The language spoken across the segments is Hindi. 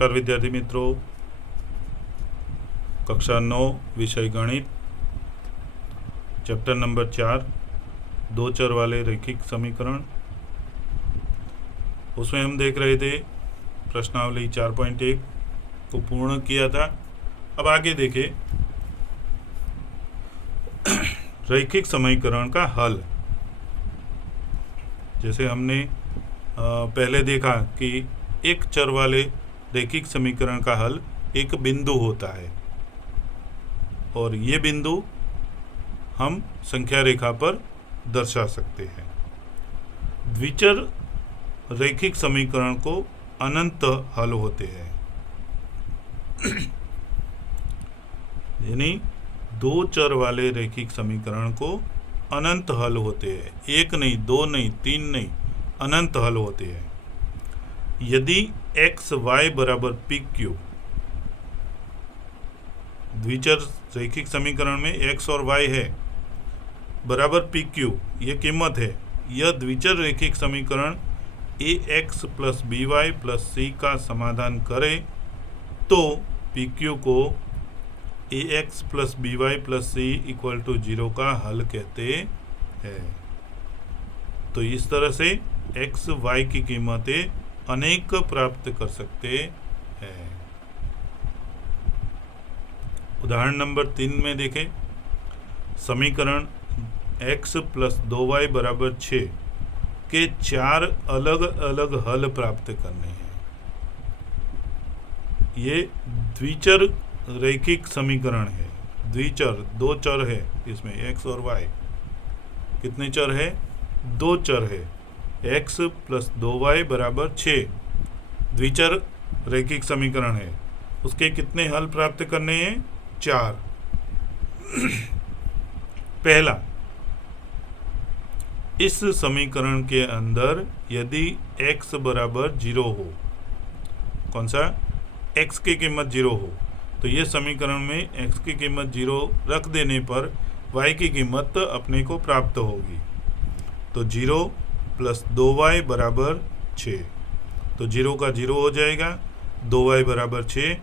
नमस्कार विद्यार्थी मित्रों, कक्षा 9 विषय गणित, चैप्टर नंबर 4 दो चर वाले रैखिक समीकरण। उसमें हम देख रहे थे प्रश्नावली 4.1 को पूर्ण किया था। अब आगे देखें रैखिक समीकरण का हल। जैसे हमने पहले देखा कि एक चर वाले रैखिक समीकरण का हल एक बिंदु होता है और ये बिंदु हम संख्या रेखा पर दर्शा सकते हैं। द्विचर रैखिक समीकरण को अनंत हल होते हैं, यानी दो चर वाले रैखिक समीकरण को अनंत हल होते हैं। एक नहीं, दो नहीं, तीन नहीं, अनंत हल होते हैं। यदि एक्स वाई बराबर पी क्यू, द्विचर रैखिक समीकरण में एक्स और वाई है बराबर पी क्यू, ये कीमत है। यह द्विचर रैखिक समीकरण A X plus B Y plus C का समाधान करे तो पी क्यू को A X plus B Y plus C equal to 0 का हल कहते हैं। तो इस तरह से एक्स वाई की कीमतें अनेक प्राप्त कर सकते हैं। उदाहरण नंबर 3 में देखें, समीकरण x प्लस 2y बराबर 6 के 4 अलग अलग हल प्राप्त करने हैं। ये द्विचर रैखिक समीकरण है। द्विचर, दो चर है इसमें, x और y। कितने चर है? दो चर है। x प्लस 2y बराबर 6 द्विचर रैखिक समीकरण है। उसके कितने हल प्राप्त करने हैं? 4। पहला, इस समीकरण के अंदर यदि x बराबर 0 हो, कौन सा? x की कीमत 0 हो, तो ये समीकरण में x की कीमत 0 रख देने पर y की कीमत अपने को प्राप्त होगी। तो 0 प्लस 2y बराबर 6, तो 0 का 0 हो जाएगा। 2y बराबर 6,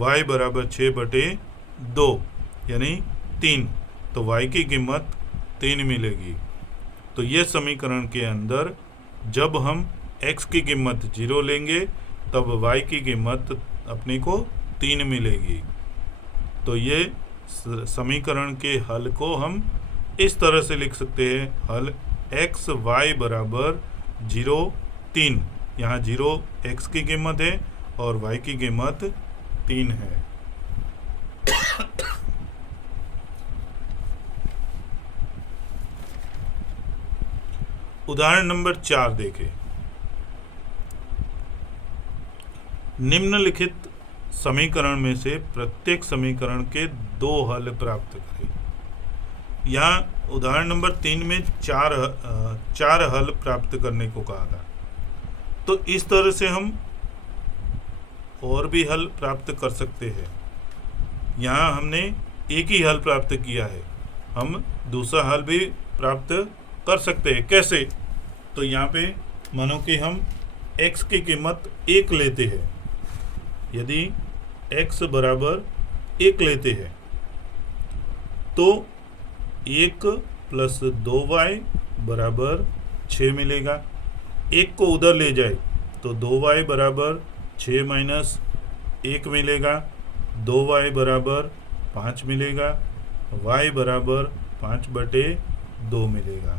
y बराबर 6/2 यानी 3, तो y की कीमत 3 मिलेगी। तो ये समीकरण के अंदर जब हम x की कीमत 0 लेंगे तब y की कीमत अपने को 3 मिलेगी। तो ये समीकरण के हल को हम इस तरह से लिख सकते हैं, हल x y बराबर 0 3, यहाँ 0 x की कीमत है और y की कीमत 3 है। उदाहरण नंबर 4 देखें, निम्नलिखित समीकरण में से प्रत्येक समीकरण के 2 हल प्राप्त करें। यहाँ उदाहरण नंबर 3 में चार हल प्राप्त करने को कहा था। तो इस तरह से हम और भी हल प्राप्त कर सकते हैं। यहाँ हमने एक ही हल प्राप्त किया है, हम दूसरा हल भी प्राप्त कर सकते हैं। कैसे? तो यहाँ पे मानो कि हम x की कीमत 1 लेते हैं। यदि x बराबर 1 लेते हैं तो 1 प्लस 2y बराबर 6 मिलेगा। 1 को उधर ले जाए तो 2y बराबर 6 माइनस 1 मिलेगा। 2y बराबर 5 मिलेगा। y बराबर 5/2 मिलेगा।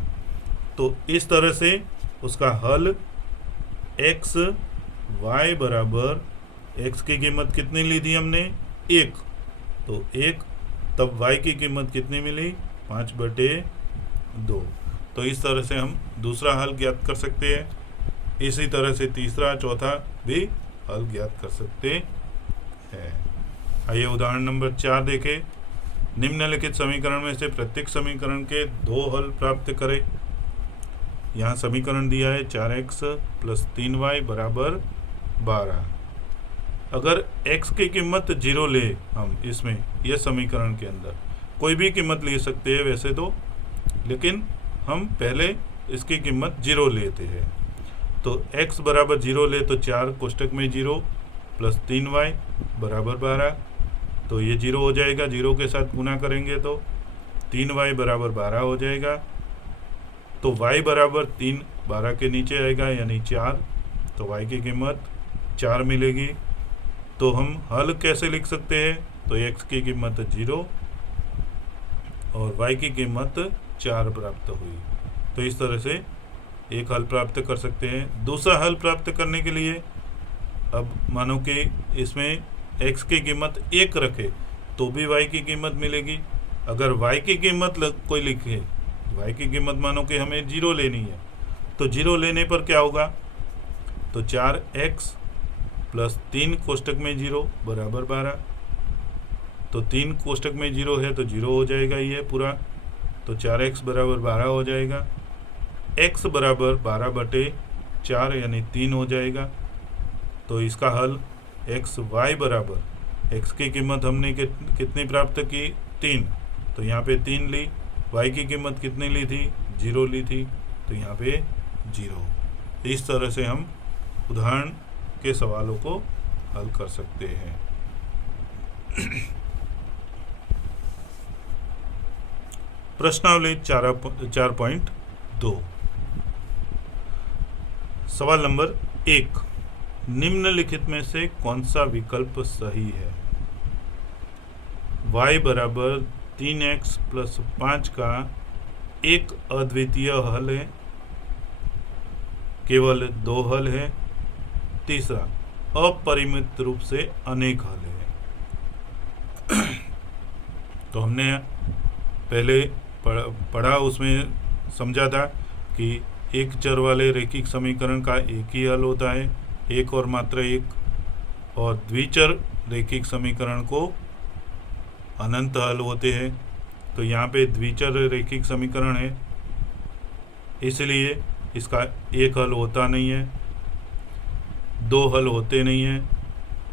तो इस तरह से उसका हल x y बराबर, x की कीमत कितनी ली थी हमने? 1, तो 1, तब y की कीमत कितनी मिली? 5/2। तो इस तरह से हम दूसरा हल ज्ञात कर सकते हैं। इसी तरह से तीसरा, चौथा भी हल ज्ञात कर सकते हैं। आइए उदाहरण नंबर 4 देखें, निम्नलिखित समीकरण में से प्रत्येक समीकरण के 2 हल प्राप्त करें। यहाँ समीकरण दिया है 4x प्लस 3y बराबर 12। अगर x की कीमत 0 ले हम इसमें, यह समीकरण के अंदर कोई भी कीमत ले सकते हैं वैसे तो, लेकिन हम पहले इसकी कीमत 0 लेते हैं। तो x बराबर 0 ले तो 4 कोष्टक में 0, प्लस 3y बराबर 12, तो ये 0 हो जाएगा, 0 के साथ गुना करेंगे तो 3y बराबर 12 हो जाएगा। तो y बराबर 3 12 के नीचे आएगा यानी 4, तो y की कीमत 4 मिलेगी। तो हम हल कैसे लिख सकते हैं, तो x की कीमत 0 और y की कीमत 4 प्राप्त हुई। तो इस तरह से एक हल प्राप्त कर सकते हैं। दूसरा हल प्राप्त करने के लिए अब मानो कि इसमें x की कीमत 1 रखे तो भी y की कीमत मिलेगी। अगर y की कीमत कोई लिखे, y की कीमत मानो कि हमें 0 लेनी है, तो 0 लेने पर क्या होगा, तो 4x प्लस 3 कोष्टक में 0 बराबर 12, तो 3 कोष्टक में 0 है तो 0 हो जाएगा ये पूरा, तो 4x बराबर 12 हो जाएगा। x बराबर 12/4 यानी 3 हो जाएगा। तो इसका हल x y बराबर, x की कीमत हमने कितनी प्राप्त की, 3, तो यहाँ पे 3 ली। y की कीमत कितनी ली थी, 0 ली थी, तो यहाँ पे 0। इस तरह से हम उदाहरण के सवालों को हल कर सकते हैं। प्रश्नावली 4.2 सवाल नंबर 1, निम्नलिखित में से कौन सा विकल्प सही है। y बराबर 3x प्लस 5 का एक अद्वितीय हल है, केवल 2 हल है। तीसरा, अपरिमित रूप से अनेक हल है। तो हमने पहले पढ़ा, उसमें समझा था कि एक चर वाले रैखिक समीकरण का एक ही हल होता है, एक और मात्र एक, और द्विचर रैखिक समीकरण को अनंत हल होते हैं। तो यहाँ पे द्विचर रैखिक समीकरण है, इसलिए इसका एक हल होता नहीं है, 2 हल होते नहीं हैं,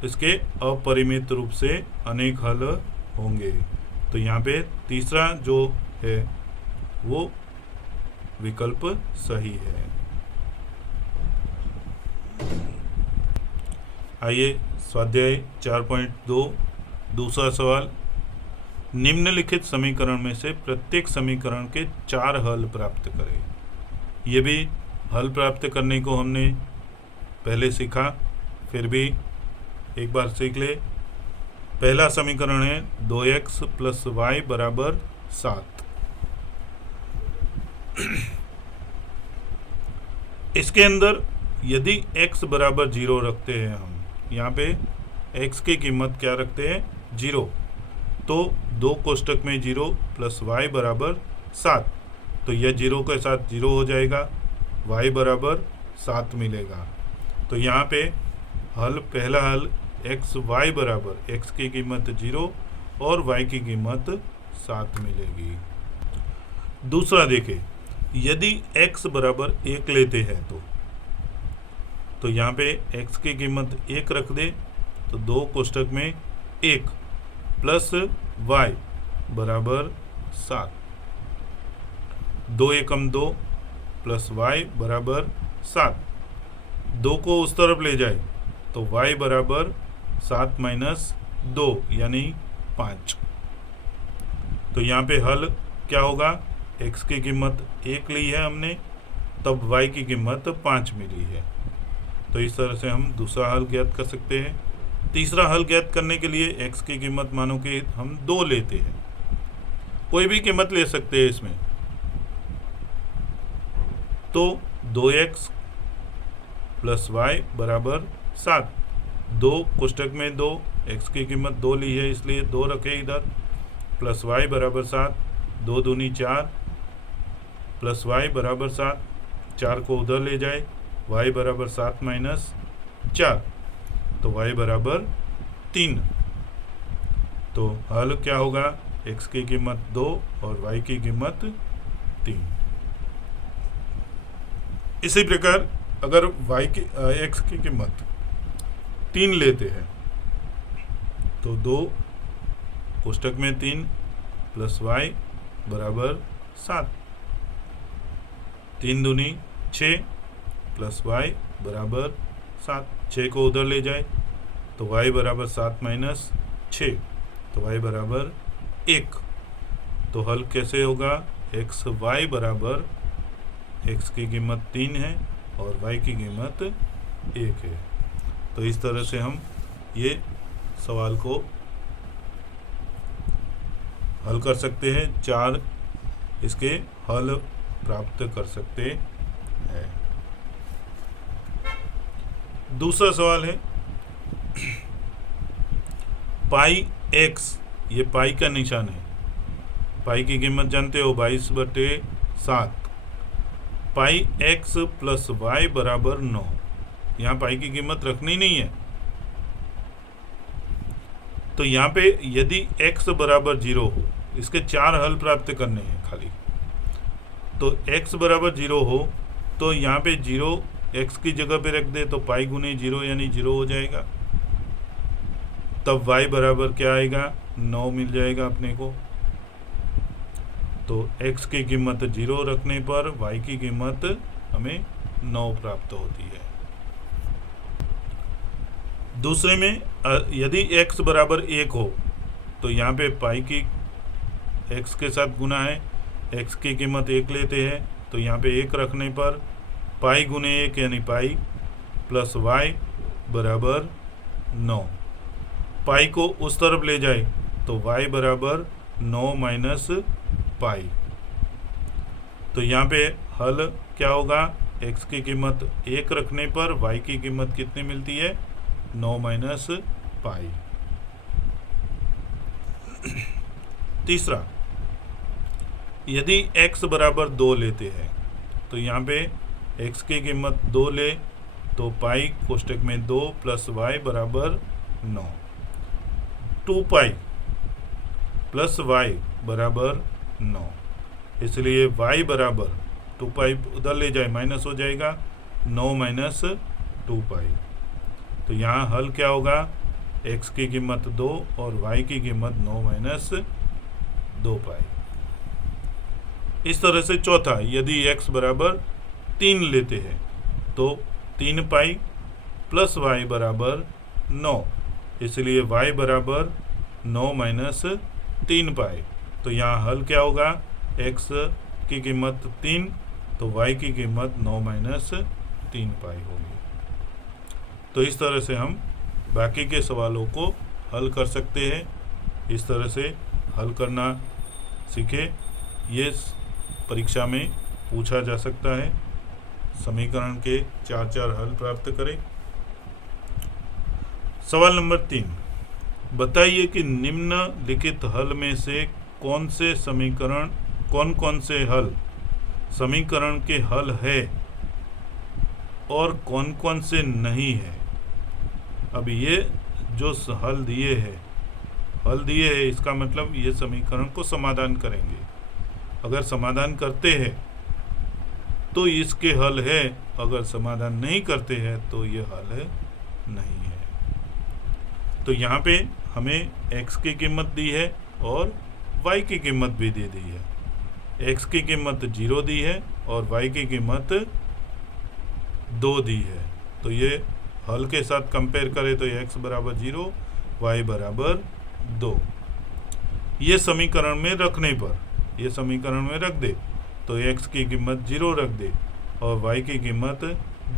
इसके अपरिमित रूप से अनेक हल होंगे। तो यहाँ पे तीसरा जो है वो विकल्प सही है। आइए स्वाध्याय 4.2 दूसरा सवाल, निम्नलिखित समीकरण में से प्रत्येक समीकरण के 4 हल प्राप्त करें। ये भी हल प्राप्त करने को हमने पहले सीखा, फिर भी एक बार सीख ले। पहला समीकरण है 2x प्लस y बराबर 7। इसके अंदर यदि x बराबर 0 रखते हैं, हम यहाँ पे x की कीमत क्या रखते हैं, 0, तो 2 कोष्टक में 0 प्लस y बराबर 7, तो यह 0 के साथ 0 हो जाएगा, y बराबर 7 मिलेगा। तो यहाँ पे हल, पहला हल x y बराबर x की कीमत 0 और y की कीमत 7 मिलेगी। दूसरा देखें, यदि x बराबर 1 लेते हैं तो यहाँ पे x की कीमत 1 रख दे, तो 2 कोष्टक में 1 प्लस y बराबर 7, 2 एकम 2 प्लस y बराबर 7, 2 को उस तरफ ले जाए तो y बराबर 7 माइनस 2 यानी 5। तो यहाँ पे हल क्या होगा, x की कीमत 1 ली है हमने, तब y की कीमत 5 मिली है। तो इस तरह से हम दूसरा हल ज्ञात कर सकते हैं। तीसरा हल ज्ञात करने के लिए x की कीमत मानो कि हम 2 लेते हैं, कोई भी कीमत ले सकते हैं इसमें, तो 2x प्लस y बराबर 7, 2 कोष्टक में 2, x की कीमत 2 ली है इसलिए 2 रखे इधर, प्लस y बराबर 7, 2 दूनी 4 प्लस y बराबर 7, 4 को उधर ले जाए, y बराबर 7 माइनस 4, तो y बराबर 3। तो हल क्या होगा, x की कीमत 2 और y की कीमत 3। इसी प्रकार अगर x की कीमत 3 लेते हैं तो 2 कोष्टक में 3 प्लस y बराबर 7, 3 दूनी 6 प्लस y बराबर 7, 6 को उधर ले जाए, तो y बराबर 7 माइनस 6, तो y बराबर 1। तो हल कैसे होगा? एक्स वाई बराबर x की कीमत 3 है और y की कीमत 1 है। तो इस तरह से हम ये सवाल को हल कर सकते हैं, 4 इसके हल प्राप्त कर सकते हैं। दूसरा सवाल है पाई एक्स, ये पाई का निशान है। पाई की कीमत जानते हो 22/7। पाई एक्स प्लस वाई बराबर 9। यहाँ पाई की कीमत रखनी नहीं है, तो यहाँ पे यदि x बराबर 0 हो, इसके 4 हल प्राप्त करने हैं खाली। तो x बराबर 0 हो तो यहाँ पे 0 x की जगह पे रख दे तो पाई गुने 0 यानी 0 हो जाएगा। तब y बराबर क्या आएगा? 9 मिल जाएगा अपने को। तो x की कीमत 0 रखने पर y की कीमत हमें 9 प्राप्त होती है। दूसरे में यदि x बराबर 1 हो तो यहाँ पे पाई की x के साथ गुना है, x की कीमत 1 लेते हैं, तो यहाँ पे 1 रखने पर पाई गुने 1 यानी पाई प्लस y बराबर 9। पाई को उस तरफ ले जाए तो y बराबर 9 माइनस पाई। तो यहाँ पे हल क्या होगा? x की कीमत 1 रखने पर y की कीमत कितनी मिलती है? 9 माइनस पाई। तीसरा, यदि x बराबर 2 लेते हैं तो यहाँ पे x की कीमत 2 ले तो पाई कोष्टक में 2 प्लस y बराबर 9। 2 पाई प्लस y बराबर 9, इसलिए y बराबर 2 पाई उधर ले जाए माइनस हो जाएगा, 9 माइनस 2 पाई। तो यहाँ हल क्या होगा? x की कीमत 2 और y की कीमत 9 माइनस 2 पाई। इस तरह से चौथा, यदि x बराबर 3 लेते हैं तो 3 पाई प्लस y बराबर 9, इसलिए y बराबर 9 माइनस 3 पाई। तो यहाँ हल क्या होगा? x की कीमत 3 तो y की कीमत 9 माइनस 3 पाई होगी। तो इस तरह से हम बाकी के सवालों को हल कर सकते हैं। इस तरह से हल करना सीखे, ये परीक्षा में पूछा जा सकता है। समीकरण के 4 हल प्राप्त करें। सवाल नंबर 3, बताइए कि निम्नलिखित हल में से कौन कौन से हल समीकरण के हल है और कौन कौन से नहीं है। अब ये जो हल दिए हैं इसका मतलब ये समीकरण को समाधान करेंगे। अगर समाधान करते हैं तो इसके हल है, अगर समाधान नहीं करते हैं तो ये हल नहीं है। तो यहाँ पे हमें x की कीमत दी है और y की कीमत भी दे दी है। x की कीमत 0 दी है और y की कीमत 2 दी है। तो ये हल के साथ कंपेयर करें तो x बराबर 0, y बराबर 2। ये समीकरण में रखने पर, ये समीकरण में रख दे तो x की कीमत 0 रख दे और y की कीमत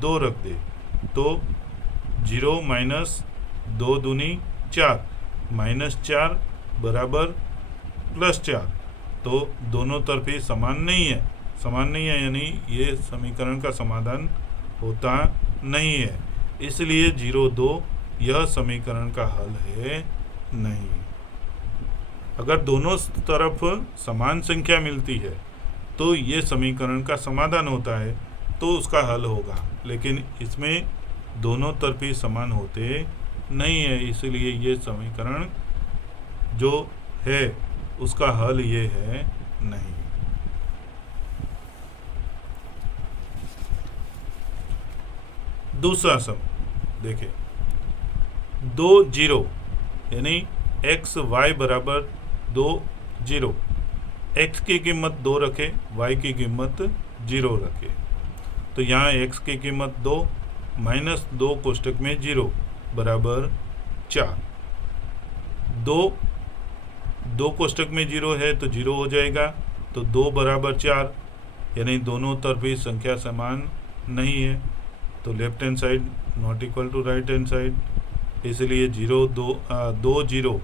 2 रख दे, तो 0 माइनस 2 दूनी 4 माइनस 4 बराबर प्लस 4। तो दोनों तरफ ही समान नहीं है, यानी ये समीकरण का समाधान होता नहीं है, इसलिए 0, 2 यह समीकरण का हल है नहीं। अगर दोनों तरफ समान संख्या मिलती है तो ये समीकरण का समाधान होता है, तो उसका हल होगा। लेकिन इसमें दोनों तरफ ही समान होते नहीं है, इसलिए ये समीकरण जो है उसका हल ये है नहीं। दूसरा सम देखें, 2 0 यानी x y बराबर 2 0, x की कीमत 2 रखे, y की कीमत 0 रखे। तो यहाँ x की कीमत 2 माइनस 2 कोष्टक में 0 बराबर 4। दो कोष्टक में 0 है तो 0 हो जाएगा, तो 2 बराबर 4, यानी दोनों तरफ ही संख्या समान नहीं है, तो left hand side not equal to right hand side, इसलिए 0 2 0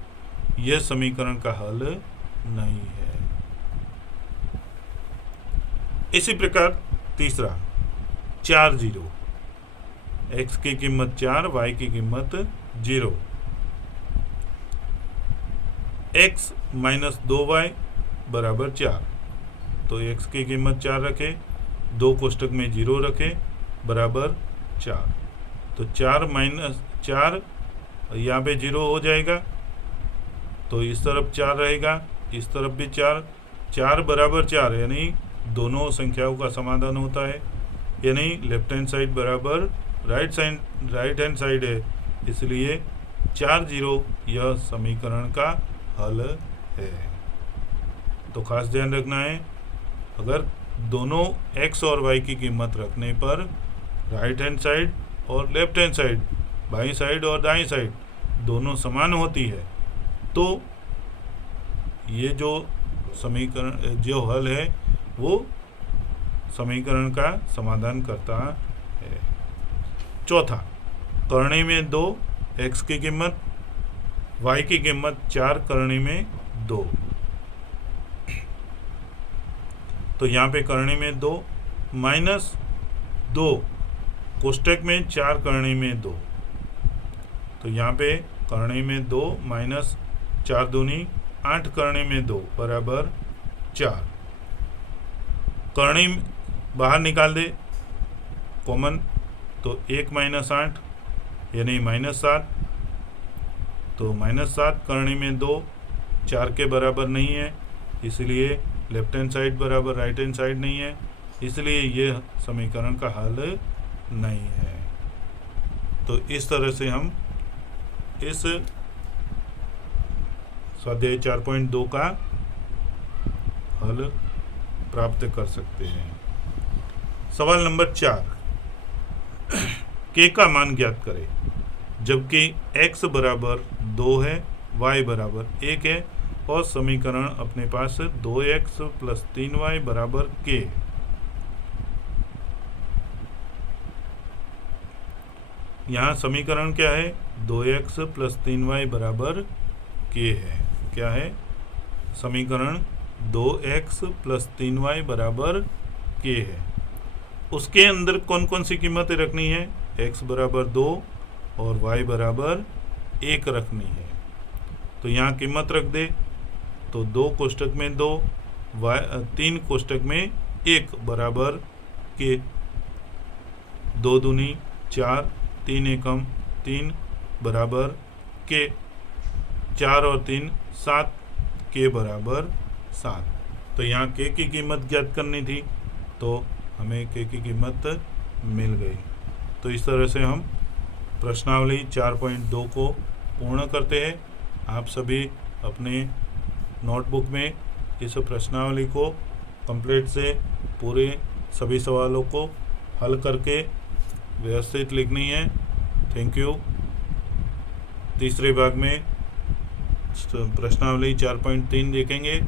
यह समीकरण का हल नहीं है। इसी प्रकार तीसरा 4 0, x की कीमत 4, y की कीमत 0, x माइनस 2y बराबर 4, तो x की कीमत 4 रखे, 2 कोष्टक में 0 रखे, बराबर 4, तो 4 माइनस 4 यहाँ पे 0 हो जाएगा, तो इस तरफ 4 रहेगा, इस तरफ भी 4, 4 बराबर 4, यानी दोनों संख्याओं का समाधान होता है, यानी लेफ्ट हैंड साइड बराबर राइट हैंड साइड है, इसलिए 4 0 यह समीकरण का हल है। तो खास ध्यान रखना है, अगर दोनों x और y की कीमत रखने पर राइट हैंड साइड और लेफ्ट हैंड साइड, बाईं साइड और दाईं साइड दोनों समान होती है, तो ये जो समीकरण जो हल है वो समीकरण का समाधान करता है। चौथा, करणी में 2, x की कीमत, y की कीमत 4, करणी में 2, तो यहाँ पे करणी में 2 माइनस 2, कोष्टक में 4, करणी में 2, तो यहाँ पे करणी में 2 माइनस 4 दूनी 8, करणी में 2 बराबर 4। करणी बाहर निकाल दे कॉमन, तो 1 माइनस 8 यानी -7, तो -7, करणी में 2 4 के बराबर नहीं है, इसलिए लेफ्ट हैंड साइड बराबर राइट हैंड साइड नहीं है, इसलिए यह समीकरण का हल नहीं है। तो इस तरह से हम इस स्वाध्याय 4.2 का हल प्राप्त कर सकते हैं। सवाल नंबर 4, k का मान ज्ञात करें जबकि x बराबर 2 है, y बराबर 1 है और समीकरण अपने पास 2x + 3y बराबर k। यहाँ समीकरण क्या है? 2x + 3y बराबर k है। क्या है? समीकरण 2x + 3y बराबर k है। उसके अंदर कौन कौन सी कीमतें रखनी है? x बराबर 2 और y बराबर 1 रखनी है। तो यहाँ कीमत रख दे, तो 2 कोष्टक में 2, 3 कोष्टक में 1 बराबर k, 2 दूनी 4, 3 एकम 3 बराबर k, 4 और 3 7, k बराबर 7। तो यहाँ k की कीमत ज्ञात करनी थी, तो हमें k की कीमत मिल गई। तो इस तरह से हम प्रश्नावली 4.2 को पूर्ण करते हैं। आप सभी अपने नोटबुक में इस प्रश्नावली को कंप्लीट से पूरे सभी सवालों को हल करके व्यवस्थित लिखनी है। Thank you. तीसरे भाग में प्रश्नावली 4.3 देखेंगे।